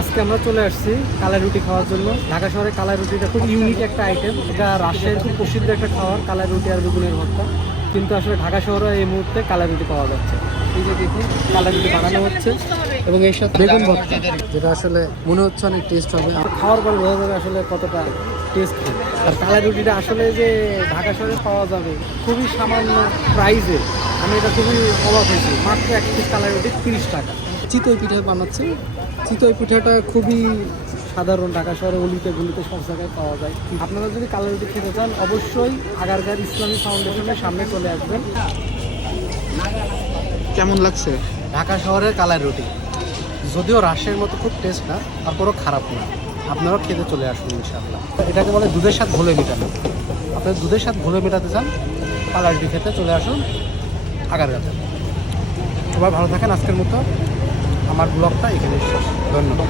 আজকে আমরা চলে আসছি কালাই রুটি খাওয়ার জন্য। ঢাকা শহরে কালাই রুটিটা খুব ইউনিক একটা আইটেম। এটা রাজশাহীর খুব প্রসিদ্ধ একটা খাবার, কালাই রুটি আর বেগুনের ভর্তা। কিন্তু আসলে ঢাকা শহরে এই মুহূর্তে কালাই রুটি পাওয়া যাচ্ছে। এই যে দেখুন কালাই রুটি বানানো হচ্ছে এবং এর সাথে বেগুন ভর্তা, যেটা আসলে মনে হচ্ছে অনেক টেস্ট হবে। আর খাওয়ার পরে বোঝা যাবে আসলে কতটা টেস্ট। আর কালাই রুটিটা আসলে যে ঢাকা শহরে পাওয়া যাবে খুবই সামান্য প্রাইসে, আমি এটা খুবই অবাক হয়েছি। মাত্র এক পিস কালাই রুটি 30 টাকা। চিতই পিঠা বানাচ্ছে। চিতই পিঠাটা খুবই সাধারণ, ঢাকা শহরে অলিতে গলিতে সব জায়গায় পাওয়া যায়। আপনারা যদি কালাই রুটি খেতে চান অবশ্যই আগারগাঁও ইসলামী ফাউন্ডেশনের সামনে চলে আসবেন। কেমন লাগছে ঢাকা শহরের কালাই রুটি যদিও রাজশাহীর মতো খুব টেস্ট না, তারপরও খারাপ না। আপনারাও খেতে চলে আসুন ইনশাআল্লাহ। এটাকে বলে দুধের স্বাদ ঘোলে মেটানো। আপনারা দুধের স্বাদ ঘোলে মেটাতে চান, কালাই রুটি খেতে চলে আসুন আগারগাঁওতে। সবাই ভালো থাকেন। আজকের মতো আমার ব্লগটা এখানে শেষ। ধন্যবাদ।